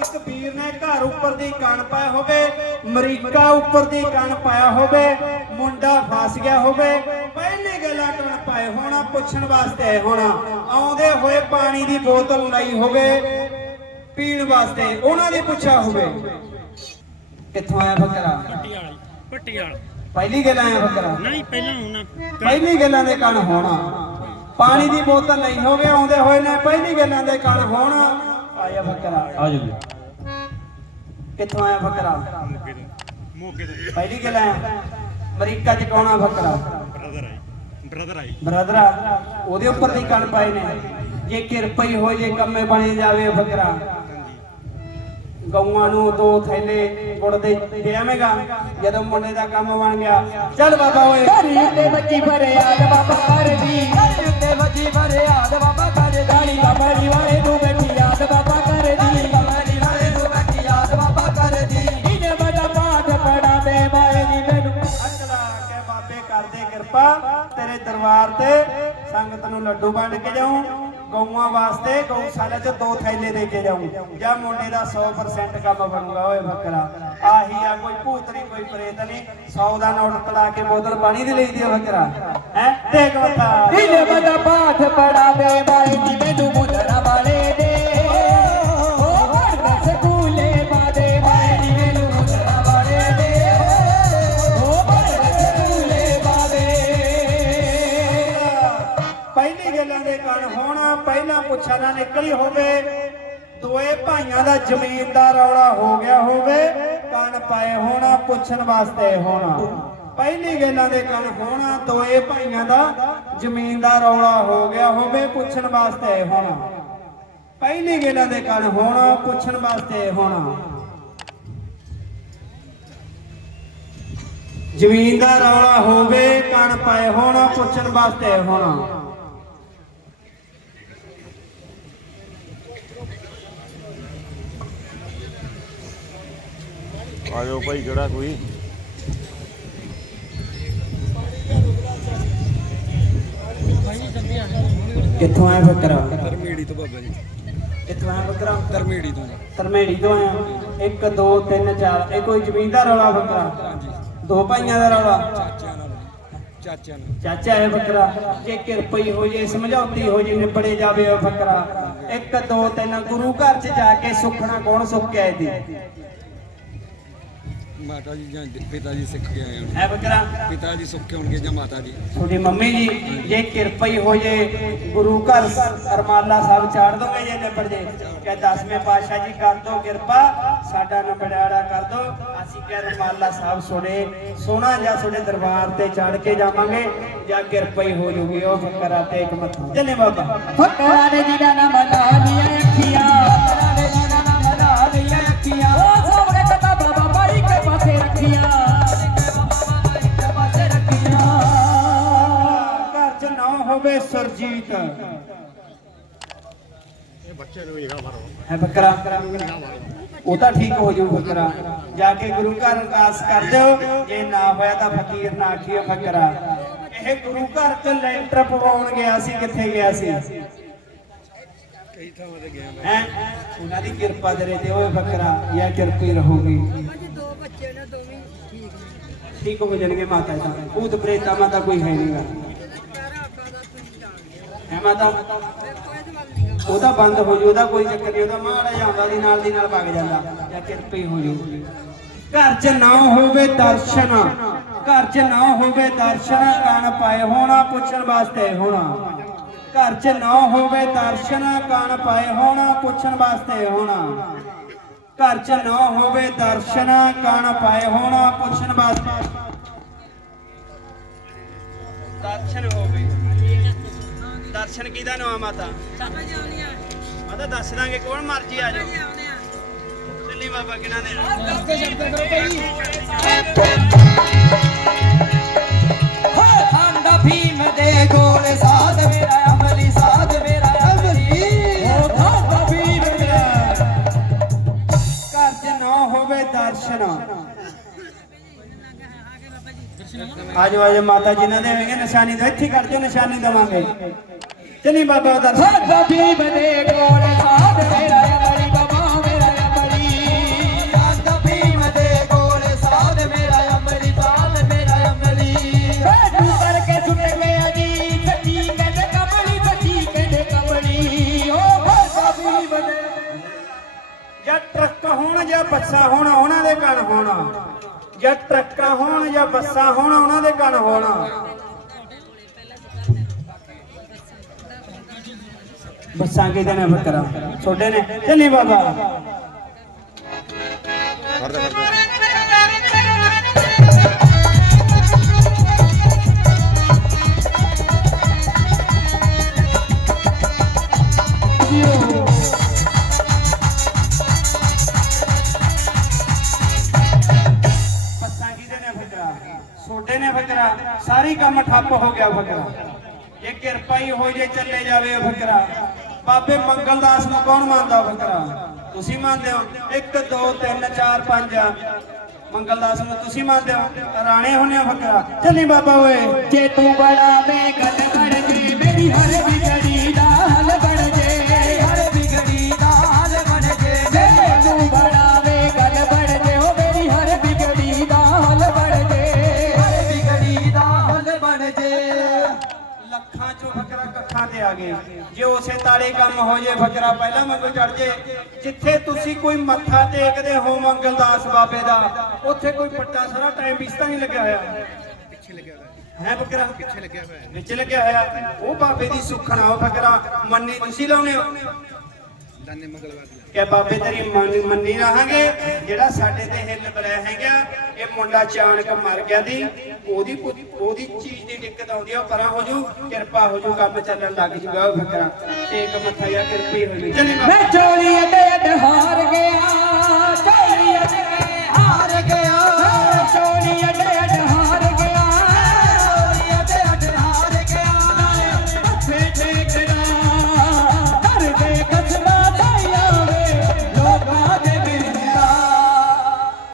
ਇੱਕ ਵੀਰ ਨੇ ਘਰ ਉੱਪਰ ਦੀ ਕਣ ਪਾਇਆ ਹੋਵੇ ਅਮਰੀਕਾ ਉੱਪਰ ਦੀ ਕਣ ਪਾਇਆ ਹੋਵੇ ਮੁੰਡਾ ਫਸ ਗਿਆ ਹੋਵੇ ਪਹਿਲੀ ਗੱਲਾਂ ਕਣ ਪਾਏ ਹੋਣਾ ਪੁੱਛਣ ਵਾਸਤੇ ਆਏ ਹੋਣਾ। ਆਉਂਦੇ ਹੋਏ ਪਾਣੀ ਦੀ ਬੋਤਲ ਲਈ ਹੋਵੇ ਪੀਣ ਵਾਸਤੇ ਉਹਨਾਂ ਦੀ ਪੁੱਛਿਆ ਹੋਵੇ। ਕਿੱਥੋਂ ਆਇਆ ਬੱਕਰਾ? ਪੱਟੀ ਵਾਲੀ ਪੱਟੀ ਵਾਲਾ। ਪਹਿਲੀ ਗੱਲ ਆਇਆ ਬੱਕਰਾ? ਨਹੀਂ ਪਹਿਲਾਂ ਉਹਨਾਂ ਪਹਿਲੀ ਗੱਲਾਂ ਦੇ ਕਣ ਹੋਣਾ। ਪਾਣੀ ਦੀ ਬੋਤਲ ਨਹੀਂ ਹੋਵੇ ਆਉਂਦੇ ਹੋਏ ਨੇ ਪਹਿਲੀ ਗੱਲਾਂ ਦੇ ਕਣ ਹੋਣਾ। ਆਇਆ ਬੱਕਰਾ। ਆ ਜਾਓ ਜੀ। ਕਿੱਥੋਂ ਆਇਆ ਬੱਕਰਾ? ਮੋਗੇ ਤੋਂ ਮੋਗੇ ਤੋਂ ਪਹਿਲੀ ਗੱਲ ਆਇਆ ਅਮਰੀਕਾ ਚ ਕੌਣਾ ਬੱਕਰਾ? ਬ੍ਰਦਰ ਆਈ ਬ੍ਰਦਰ ਆਈ ਬ੍ਰਦਰਾ ਉਹਦੇ ਉੱਪਰ ਦੀ ਕਣ ਪਾਏ ਨੇ। ਜੇ ਕਿਰਪਾ ਹੀ ਹੋ ਜੇ ਕੰਮੇ ਬਣੇ ਜਾਵੇ ਬੱਕਰਾ। ਗਊਆਂ ਨੂੰ ਦੋ ਥੈਲੇ ਗੁੜ ਦੇ ਦੇਵੇਂਗਾ ਜਦੋਂ ਮੁੰਡੇ ਦਾ ਕੰਮ ਬਣ ਗਿਆ। ਚੱਲ ਬਾਬਾ ਓਏ। ਘਰੀ ਉੱਤੇ ਬੱਚੀ ਫਰਿਆਦ ਬਾਬਾ ਕਰਦੀ ਘਰੀ ਉੱਤੇ ਤੇਰੇ ਤੇ ਸੰਗਤ ਨੂੰ ਲੱਡੂ ਵੰਡ ਕੇ ਜਾਉਂ ਗਊਆਂ ਵਾਸਤੇ ਗਊਸ਼ਾਲਾ ਚ ਦੋ ਥੈਲੇ ਦੇ ਕੇ ਜਾਉਂ ਜਾਂ ਮੁੰਡੇ ਦਾ 100% ਕੰਮ ਬਣੂਗਾ, ਓਏ ਬੱਕਰਾ। ਆਹੀ ਆ, ਕੋਈ ਭੂਤ ਨਹੀਂ, ਕੋਈ ਪ੍ਰੇਤ ਨਹੀਂ 100 ਦਾ ਨੋਟ ਕਲਾ ਕੇ ਬੋਤਲ ਪਾਣੀ ਦੀ ਲਈ ਦੀ ਆ ਬੱਕਰਾ। ਹੈ? ਦੇਖ ਮੱਥਾ ਇਹਨੇ ਬੜਾ ਪਾਠ ਪੜਾ ਦੇ ਬਾਏ ਪੁੱਛਾਂ ਨਾ ਨਿਕਲੀ ਹੋਵੇ। ਦੋਏ ਭਾਈਆਂ ਦਾ ਜ਼ਮੀਨ ਦਾ ਰੌਲਾ ਹੋ ਗਿਆ ਹੋਵੇ, ਕਣ ਪਾਏ ਹੋਣਾ, ਪੁੱਛਣ ਵਾਸਤੇ ਹੋਣਾ। ਪਹਿਲੀ ਗੱਲਾਂ ਦੇ ਕਣ ਹੋਣਾ, ਦੋਏ ਭਾਈਆਂ ਦਾ ਜ਼ਮੀਨ ਦਾ ਰੌਲਾ ਹੋ ਗਿਆ ਹੋਵੇ, ਪੁੱਛਣ ਵਾਸਤੇ ਹੋਣਾ। ਪਹਿਲੀ ਗੱਲਾਂ ਦੇ ਕਣ ਹੋਣਾ, ਪੁੱਛਣ ਵਾਸਤੇ ਹੋਣਾ। ਜ਼ਮੀਨ ਦਾ ਰੌਲਾ ਹੋਵੇ, ਕਣ ਪਾਏ ਹੋਣਾ, ਪੁੱਛਣ ਵਾਸਤੇ ਹੋਣਾ। ਆ ਜਾਓ ਭਾਈ ਜਿਹੜਾ ਕੋਈ। ਕਿੱਥੋਂ ਆਇਆ ਬੱਕਰਾ ਧਰਮੇੜੀ ਤੋਂ ਬਾਬਾ ਜੀ। ਕਿੱਥੋਂ ਆਇਆ ਬੱਕਰਾ ਧਰਮੇੜੀ ਤੋਂ ਧਰਮੇੜੀ ਤੋਂ ਆਇਆ। 1 2 3 4 ਇਹ ਕੋਈ ਜ਼ਮੀਨ ਦਾ ਰੌਲਾ ਬੱਕਰਾ ਦੋ ਭਾਈਆਂ ਦਾ ਰੌਲਾ? ਚਾਚਿਆਂ ਨਾਲ ਚਾਚਿਆਂ ਨਾਲ। ਚਾਚਾ ਇਹ ਬੱਕਰਾ ਜੇ ਕਿਰਪਈ ਹੋ ਜੇ ਸਮਝੌਤੀ ਹੋ ਜੇ ਨਿਬੜੇ ਜਾਵੇ ਉਹ ਬੱਕਰਾ 1 2 3 ਗੁਰੂ ਘਰ ਚ ਜਾ ਕੇ ਸੁਖਣਾ ਕੌਣ ਸੁੱਕਿਆ ਇਹਦੀ? ਮਾਤਾ ਜੀ ਜਾਂ ਪਿਤਾ ਜੀ ਸਿੱਖ ਕੇ ਆਏ ਹੋਣ। ਹੈ ਬੱਕਰਾ? ਪਿਤਾ ਜੀ ਸੁੱਕੇ ਹੋਣਗੇ ਜਾਂ ਮਾਤਾ ਜੀ? ਤੁਹਾਡੀ ਮੰਮੀ ਜੀ ਜੇ ਕਿਰਪਈ ਹੋ ਜੇ ਗੁਰੂ ਘਰ ਰਮਾਲਾ ਸਾਹਿਬ ਚਾੜ ਦੋਗੇ ਜੇ ਨਿਬੜ ਜੇ। ਕਿ ਦਸਵੇਂ ਪਾਤਸ਼ਾਹ ਜੀ ਕਰ ਦੋ ਕਿਰਪਾ ਸਾਡਾ ਨਬੜਾੜਾ ਕਰ ਦੋ। ਅਸੀਂ ਕਿ ਰਮਾਲਾ ਸਾਹਿਬ ਸੋੜੇ ਸੋਹਣਾ ਜਾਂ ਤੁਹਾਡੇ ਦਰਬਾਰ ਤੇ ਚੜ ਕੇ ਜਾਵਾਂਗੇ ਜਾਂ ਕਿਰਪਈ ਹੋ ਜੂਗੀ ਉਹ ਫਕਰਾ ਤੇ ਇੱਕ ਮੱਥਾ। ਚੱਲੇ ਬਾਬਾ। ਫਕਰਾਂ ਦੇ ਜਿਹਦਾ ਨਾਮ ਸਰਜੀਤ ਇਹ ਬੱਚੇ ਨੂੰ ਹੀਰਾ ਮਾਰੋ। ਹੈ ਬੱਕਰਾ? ਉਹ ਤਾਂ ਠੀਕ ਹੋ ਜਾਊ ਬੱਕਰਾ। ਜਾ ਕੇ ਗੁਰੂ ਘਰ ਅਰਦਾਸ ਕਰ ਦਿਓ। ਜੇ ਨਾ ਹੋਇਆ ਤਾਂ ਫਕੀਰ ਨਾ ਆਖੀਓ ਬੱਕਰਾ। ਇਹ ਗੁਰੂ ਘਰ ਚ ਲੈਂਟਰ ਪਵਾਉਣ ਗਿਆ ਸੀ ਕਿੱਥੇ ਗਿਆ ਸੀ? ਕਈ ਥਾਵਾਂ ਤੇ ਗਿਆ ਮੈਂ। ਹੈ? ਉਹਨਾਂ ਦੀ ਕਿਰਪਾ ਤੇਰੇ ਤੇ ਓਏ ਬੱਕਰਾ। ਇਹ ਕਿਰਪੀ ਰਹੂਗੀ। ਦੋ ਬੱਚੇ ਨੇ ਦੋਵੇਂ ਠੀਕ ਹੋ ਜਾਣਗੇ ਮਾਤਾ ਦਾ ਭੂਤ ਪ੍ਰੇਤਾ ਮਾਤਾ ਕੋਈ ਹੈ ਨਹੀਂਗਾ ਪਿਆਰਾ ਅੱਗਾ ਦਾ ਤੁਸੀਂ ਜਾਣਦੇ ਹੈ ਮਾਤਾ। ਦੇਖੋ ਇਹਦੇ ਬੰਦ ਹੋ ਜੂ ਉਹਦਾ ਕੋਈ ਚੱਕਰ ਨਹੀਂ, ਉਹਦਾ ਮਾੜਾ ਜਿਹਾ ਆਉਂਦਾ ਦੀ ਨਾਲ ਦੀ ਨਾਲ ਵਗ ਜਾਂਦਾ। ਜਾਂ ਕਿਰਪੀ ਹੋ ਜੂ ਘਰ 'ਚ ਨਾ ਹੋਵੇ ਦਰਸ਼ਨ, ਘਰ 'ਚ ਨਾ ਹੋਵੇ ਦਰਸ਼ਨ ਕਣ ਪਾਏ ਹੋਣਾ ਪੁੱਛਣ ਵਾਸਤੇ ਹੋਣਾ। ਘਰ 'ਚ ਨਾ ਹੋਵੇ ਦਰਸ਼ਨ ਕਣ ਪਾਏ ਹੋਣਾ ਪੁੱਛਣ ਵਾਸਤੇ ਹੋਣਾ। ਘਰ 'ਚ ਨਾ ਹੋਵੇ ਦਰਸ਼ਨ ਕਣ ਪਾਏ ਹੋਣਾ ਪੁੱਛਣ ਵਾਸਤੇ। ਦਰਸ਼ਨ ਹੋਵੇ। ਦਰਸ਼ਨ ਕਿਹਦਾ ਨਾਮ ਆ ਮਾਤਾ? ਚਾਚਾ ਜੀ ਆਉਣੀ ਆ। ਮਾਤਾ ਦੱਸ ਦਾਂਗੇ ਕੌਣ ਮਰਜ਼ੀ ਆ ਜਾਓ। ਕਿਹਨਾਂ ਦੇ ਹੋਏ ਖਾਂਦਾ ਭੀਮ ਦੇ ਗੋਲ ਸਾਧ ਮੇਰਾ ਅਮਲੀ ਸਾਧ ਮੇਰਾ ਅਮਲੀ। ਹੋ ਖਾਂਦਾ ਭੀਮ ਮੇਰਾ ਘਰ 'ਚ ਨਾ ਹੋਵੇ ਦਰਸ਼ਨ। ਆਜੋ ਆਜੋ ਮਾਤਾ ਜੀ ਨਾਲ ਦੇਵਾਂਗੇ ਨਿਸ਼ਾਨੀ ਦੋ ਇੱਥੇ ਕਰ ਦਿਓ ਨਿਸ਼ਾਨੀ ਦਵਾਂਗੇ। ਚੰਨੀ ਬਾਬਾ ਦਾ ਸਾਡਾ ਵੀ ਬਨੇ ਕੋਲ ਜਾਂ ਟਰੱਕ ਹੋਣ ਜਾਂ ਬੱਸਾ ਹੋਣ ਉਹਨਾਂ ਦੇ ਕਣ ਹੋਣਾ। ਜਾਂ ਟਰੱਕਾਂ ਹੋਣ ਜਾਂ ਬੱਸਾਂ ਹੋਣ ਉਹਨਾਂ ਦੇ ਕਣ ਹੋਣਾ। ਬੱਸਾਂ ਕਿਹਦੇ ਨੇ ਬੱਕਰਾ ਛੋਡੇ ਨੇ? ਚੱਲੀ ਬਾਬਾ। ਫੜਦਾ ਫੜਦਾ ਬੱਸਾਂ ਨੇ ਫਕਰਾ ਸਾਰੀ ਕੰਮ ਠੱਪ ਹੋ ਗਿਆ ਫਕਰਾ ਇਹ ਕਿਰਪਾ ਹੀ ਹੋ ਜੇ ਚੱਲੇ ਜਾਵੇ ਫਕਰਾ ਬਾਬੇ ਮੰਗਲਦਾਸ ਨੂੰ ਕੌਣ ਮੰਨਦਾ ਫਕਰਾ ਤੁਸੀਂ ਮੰਨਦੇ ਹੋ? 1 2 3 4 5 ਮੰਗਲਦਾਸ ਨੂੰ ਤੁਸੀਂ ਮੰਨਦੇ ਹੋ? ਰਾਣੇ ਹੁੰਨੇ ਹੋ ਫਕਰਾ। ਚੱਲੀ ਬਾਬਾ ਓਏ। ਜੇ ਤੂੰ ਬੜਾ ਵੇ ਗੱਲ ਬਣ ਜੇ ਮੇਰੀ ਹਰ ਵਿਗੜੀ ਲੱਖਾਂ ਚੋਂ ਫਕਰਾ ਕੱਖਾਂ ਤੇ ਆ ਗਏ। ਜੇ ਉਸੇ ਤਾਲੇ ਕੰਮ ਹੋ ਜੇ ਫਕਰਾ ਪਹਿਲਾਂ ਮੰਗੋ ਚੜ ਜੇ। ਜਿੱਥੇ ਤੁਸੀਂ ਕੋਈ ਮੱਥਾ ਟੇਕਦੇ ਹੋ ਮੰਗਲਦਾਸ ਬਾਬੇ ਦਾ ਉੱਥੇ ਕੋਈ ਪੱਟਾ ਸਾਰਾ ਟਾਈਮ ਵਿੱਚ ਤਾਂ ਨਹੀਂ ਲੱਗਿਆ ਹੋਇਆ। ਪਿੱਛੇ ਲੱਗਿਆ ਹੋਇਆ। ਹੈ ਫਕਰਾ ਪਿੱਛੇ ਲੱਗਿਆ ਹੋਇਆ। ਵਿੱਚ ਲੱਗਿਆ ਹੋਇਆ। ਉਹ ਬਾਬੇ ਦੀ ਸੁੱਖਣਾ ਉਹ ਫਕਰਾ ਮੰਨੀ ਤੁਸੀਂ ਲਾਉਨੇ ਹੋ। ਬਾਬੇ ਤੇਰੀ ਮੰਨੀ ਰਹਾਂਗੇ ਜਿਹੜਾ ਸਾਡੇ ਤੇ ਹਿੱਲ ਬਰਿਆ ਹੈਗਾ ਇਹ ਮੁੰਡਾ ਚਾਣਕ ਮਰ ਗਿਆ ਦੀ ਉਹਦੀ ਉਹਦੀ ਚੀਜ਼ ਦੀ ਦਿੱਕਤ ਆਉਂਦੀ ਆ ਪਰਾਂ ਹੋ ਜੂ ਕਿਰਪਾ ਹੋ ਜੂ ਕੰਮ ਚੱਲਣ ਲੱਗ ਜੂਗਾ ਉਹ ਫਕਰਾ ਟੇਕ ਮੱਥਾ ਜਾਂ ਕਿਰਪੀ ਹੋ ਮੈਂ ਚੋਲੀ ਤੇ ਹਾਰ ਗਿਆ ਚੋਲੀ ਤੇ ਹਾਰ ਗਿਆ।